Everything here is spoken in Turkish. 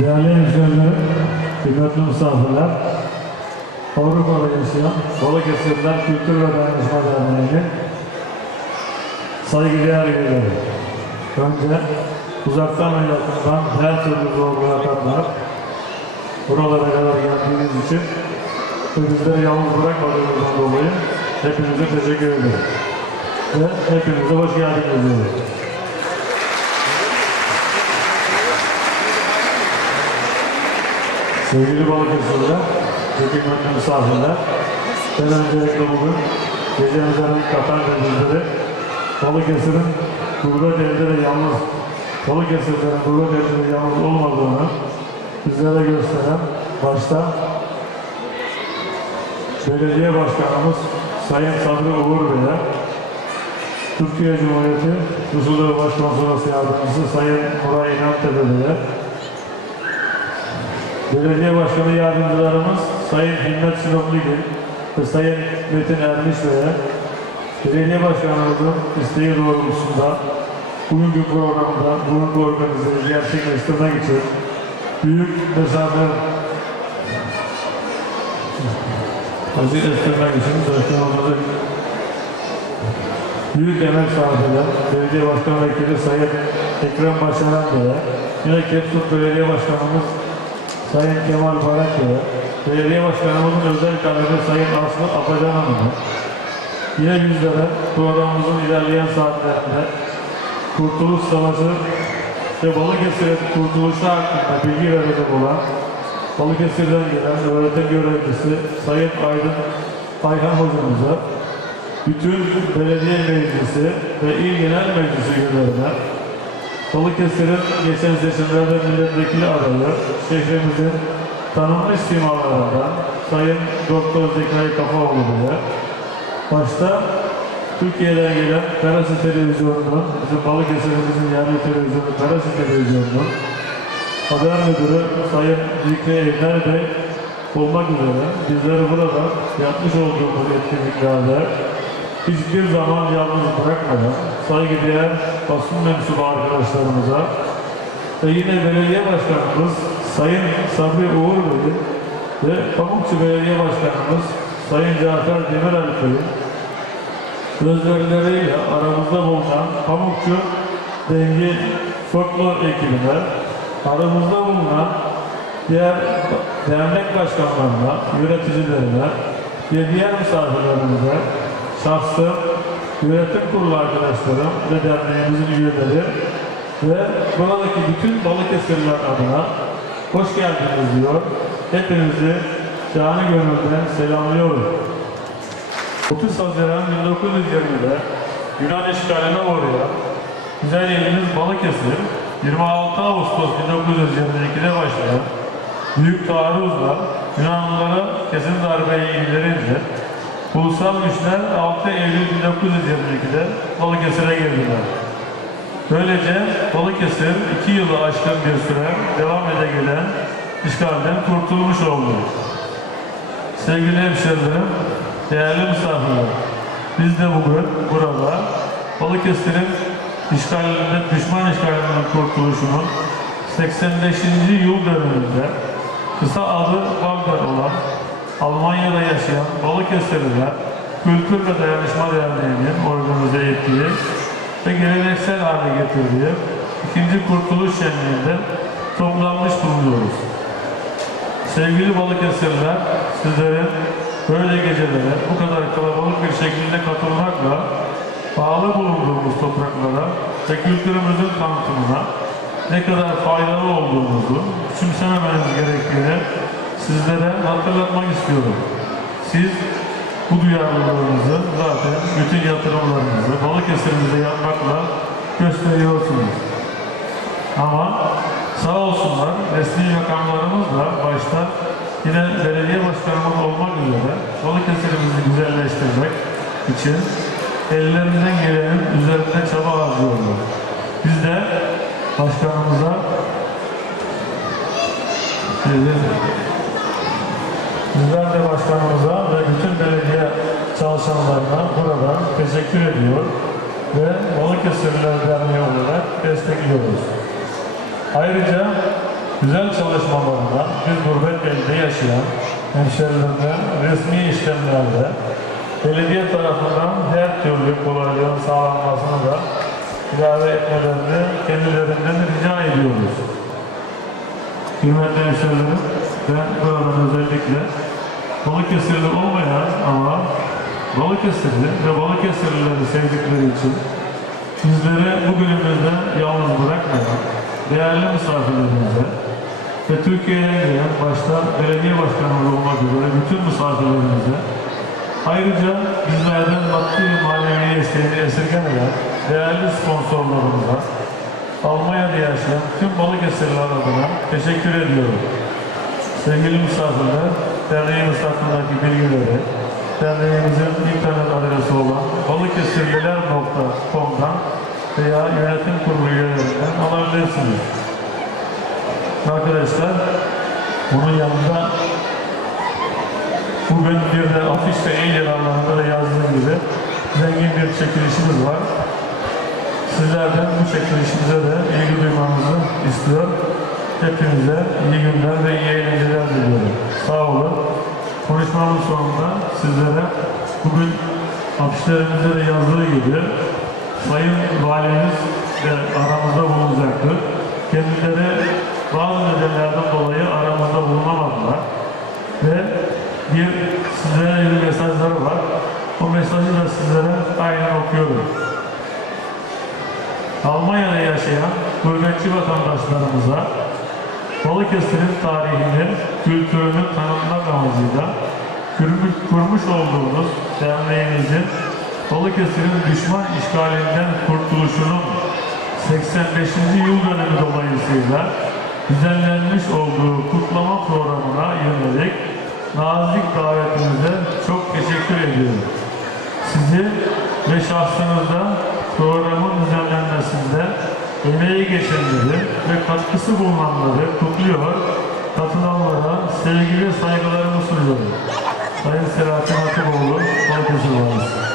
Değerli hemşehrilerim, kıymetli misafirler, Avrupa'da yaşayan Balıkesirler Kültür ve Dayanışma Derneği'nin saygıdeğer üyeleri. Önce uzaktan ve yakından her türlü zorluğa katlanıp buralara kadar geldiğiniz için ve bizleri yalnız bırakmadığınızdan dolayı hepinize teşekkür ederim. Ve hepinize hoş geldiniz diyorum. Sevgili Balıkesirliler, ve kıymetli misafirler, ben öncelikle bugün gecemize renk katan ve bizleri Balıkesir'in gurbet elde de yalnız, Balıkesirlerin gurbet elde de yalnız olmadığını bizlere gösteren başta Belediye Başkanımız Sayın Sabri Uğur Bey'e, Türkiye Cumhuriyeti Usulü Başkonsolosu Yardımcısı Sayın Muray İnantepe Bey'e, Belediye Başkanı Yardımcılarımız Sayın Himmet Sinopligil ve Sayın Metin Ermiş Bey'e, Belediye Başkanımızın isteği doğrultusunda bugünkü programda bugünkü organizeyi gerçekleştirmek için büyük mesafe hazineleştirmek için başkanımızın büyük emek sarf eden Belediye Başkan Vekili Sayın Ekrem Başaran Bey'e, yine Kepsut Belediye Başkanımız Sayın Kemal Barak Bey'e, Belediye Başkanımızın özel kalemi Sayın Aslı Apacan Hanım'a, yine bizlere programımızın ilerleyen saatlerinde Kurtuluş Savaşı ve Balıkesir'in kurtuluşu hakkında bilgi verecek olan Balıkesir'den gelen öğretim görevlisi Sayın Aydın Ayhan hocamıza, bütün belediye meclisi ve il genel meclisi üyelerine, Balıkesir'in geçen seçimlerde milletvekili adayı, şehrimizin tanınmış simalarından Sayın Doktor Zekai Kafaoğlu Bey'e, başta Türkiye'den gelen Karası Televizyonu'nun, bizim Balıkesir'imizin yerli televizyonu Karası Televizyonu'nun haber müdürü Sayın Zikri Evler Bey olmak üzere bizleri burada yapmış olduğumuz etkinliklerde hiçbir zaman yalnız bırakmadan saygıdeğer basın mensubu arkadaşlarımıza ve yine belediye başkanımız Sayın Sabri Uğur Bey ve Pamukçu Belediye Başkanımız Sayın Cafer Demirel Bey'in özverileriyle aramızda bulunan Pamukçu Dengi Folklor ekibine, aramızda bulunan diğer dernek başkanlarına, yöneticilerine ve diğer misafirlerimize, şahsım, yönetim kurulu arkadaşlarım ve derneğimizin üyeleri ve buradaki bütün Balıkesirliler adına hoş geldiniz diyor. Hepinizi canı gönülden selamlıyorum. 30 Haziran 1920'de Yunan işgaline uğrayan güzel yerimiz Balıkesir, 26 Ağustos 1922'de başlayan büyük taarruzla Yunanlılara kesin darbeyi indirilince ulusal güçler 6 Eylül 1922'de Balıkesir'e girdiler. Böylece Balıkesir iki yılı aşkın bir süre devam ede gelen işgalden kurtulmuş oldu. Sevgili hemşehrilerim, değerli misafirler, biz de bugün burada Balıkesir'in işgalinde, düşman işgalinden kurtuluşunun 85. yıl dönümünde kısa adı Bagdad olan Almanya'da yaşayan Balıkesirliler Kültür ve Dayanışma Derneği'nin organize ettiği ve geleneksel hale getirdiği ikinci kurtuluş şenliğinde toplanmış bulunuyoruz. Sevgili Balıkesirliler, sizlerin böyle gecelere bu kadar kalabalık bir şekilde katılmakla bağlı bulunduğumuz topraklara ve kültürümüzün tanıtımına ne kadar faydalı olduğumuzu küçümsememeniz gerektiğini sizlere hatırlatmak istiyorum. Siz bu duyarlılığınızı zaten bütün yatırımlarınızı Balıkesir'imize yapmakla gösteriyorsunuz. Ama sağ olsunlar resmi makamlarımızla başta yine belediye başkanımız olmak üzere Balıkesir'imizi güzelleştirmek için ellerinden gelenin üzerinde çaba harcıyorlar. Biz de başkanımıza Bizler de başkanımıza ve bütün belediye çalışanlarına buradan teşekkür ediyor ve Balıkesirliler Derneği olarak destekliyoruz. Ayrıca güzel çalışmalarından biz gurbet elde yaşayan hemşerilerine resmi işlemlerde belediye tarafından her türlü kolaylığın sağlanmasını da ilave etmelerini kendilerinden rica ediyoruz. Kıymetli hemşerilerim, ben buradan özellikle Balıkesirli olmayan ama Balıkesirli ve Balıkesirlileri sevdikleri için bizleri bugünümüzde yalnız bırakmayan değerli misafirlerimize ve Türkiye'ye gelen başta belediye başkanımız olmak üzere bütün misafirlerimize ayrıca bizlerden maddi manevi desteğini esirgemeyen değerli sponsorlarımıza Almanya'da yaşayan tüm Balıkesirliler adına teşekkür ediyorum. Sevgili misafirler, derneğimiz hakkındaki bilgileri, derneğimizin internet adresi olan balıkesirliler.com'dan veya yönetim kurulu üyelerinden alabilirsiniz. Arkadaşlar, bunun yanında bugün bir de afiş ve el yalanlarında da yazdığım gibi zengin bir çekilişimiz var. Sizlerden bu çekilişimize de ilgi duymanızı istiyor. Hepinize iyi günler ve iyi eğlenceler diliyorum. Sağ olun. Konuşmamın sonunda sizlere bugün afişlerimizde de yazdığı gibi Sayın Valimiz de aramızda bulunacaktır. Kendileri bazı nedenlerden dolayı aramızda bulunamadılar. Ve bir sizlere bir mesajları var. O mesajı da sizlere aynen okuyorum. Almanya'da yaşayan gurbetçi vatandaşlarımıza Balıkesir'in tarihini, kültürünü tanıtmak amacıyla kurmuş, kurmuş olduğumuz derneğimizin Balıkesir'in düşman işgalinden kurtuluşunun 85. yıl dönümü dolayısıyla düzenlenmiş olduğu kutlama programına yönelik nazik davetinize çok teşekkür ediyorum. Sizi ve şahsınızda düzenlenmesinde emeği geçenleri ve katkısı bulunanları kutluyor, katılanlara sevgi ve saygılarımı sunuyorum. Sayın Selahattin Hatipoğlu, Balıkesir Valisi.